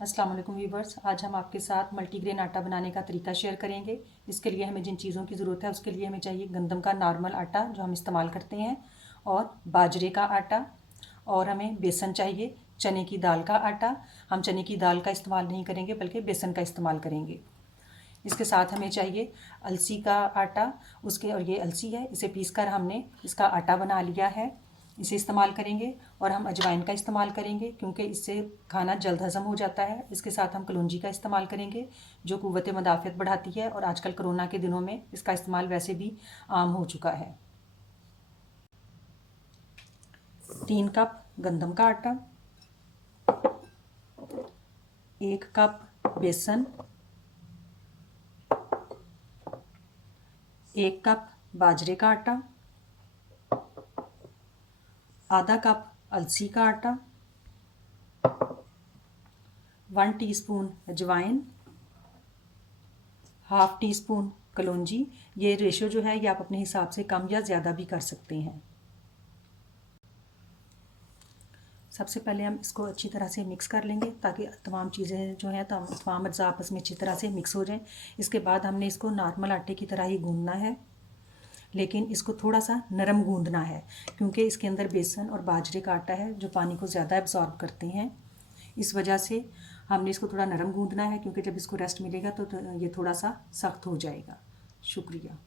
अस्सलाम वालेकुम व्यूवर्स, आज हम आपके साथ मल्टीग्रेन आटा बनाने का तरीका शेयर करेंगे। इसके लिए हमें जिन चीज़ों की ज़रूरत है उसके लिए हमें चाहिए गंदम का नॉर्मल आटा जो हम इस्तेमाल करते हैं, और बाजरे का आटा, और हमें बेसन चाहिए, चने की दाल का आटा। हम चने की दाल का इस्तेमाल नहीं करेंगे बल्कि बेसन का इस्तेमाल करेंगे। इसके साथ हमें चाहिए अलसी का आटा, उसके और ये अलसी है, इसे पीस कर हमने इसका आटा बना लिया है, इसे इस्तेमाल करेंगे। और हम अजवाइन का इस्तेमाल करेंगे क्योंकि इससे खाना जल्द हज़म हो जाता है। इसके साथ हम कलौंजी का इस्तेमाल करेंगे जो क़ुव्वत मदाफ़ियत बढ़ाती है, और आजकल कोरोना के दिनों में इसका इस्तेमाल वैसे भी आम हो चुका है। 3 कप गंदम का आटा, 1 कप बेसन, 1 कप बाजरे का आटा, आधा कप अलसी का आटा, 1 टीस्पून अजवाइन, हाफ़ टी स्पून कलौंजी। ये रेशो जो है ये आप अपने हिसाब से कम या ज़्यादा भी कर सकते हैं। सबसे पहले हम इसको अच्छी तरह से मिक्स कर लेंगे ताकि तमाम चीज़ें जो हैं तमाम अज्जा आपस में अच्छी तरह से मिक्स हो जाएं। इसके बाद हमने इसको नॉर्मल आटे की तरह ही गूंदना है, लेकिन इसको थोड़ा सा नरम गूंदना है क्योंकि इसके अंदर बेसन और बाजरे का आटा है जो पानी को ज़्यादा एब्जॉर्ब करते हैं। इस वजह से हमने इसको थोड़ा नरम गूंदना है, क्योंकि जब इसको रेस्ट मिलेगा तो ये थोड़ा सा सख्त हो जाएगा। शुक्रिया।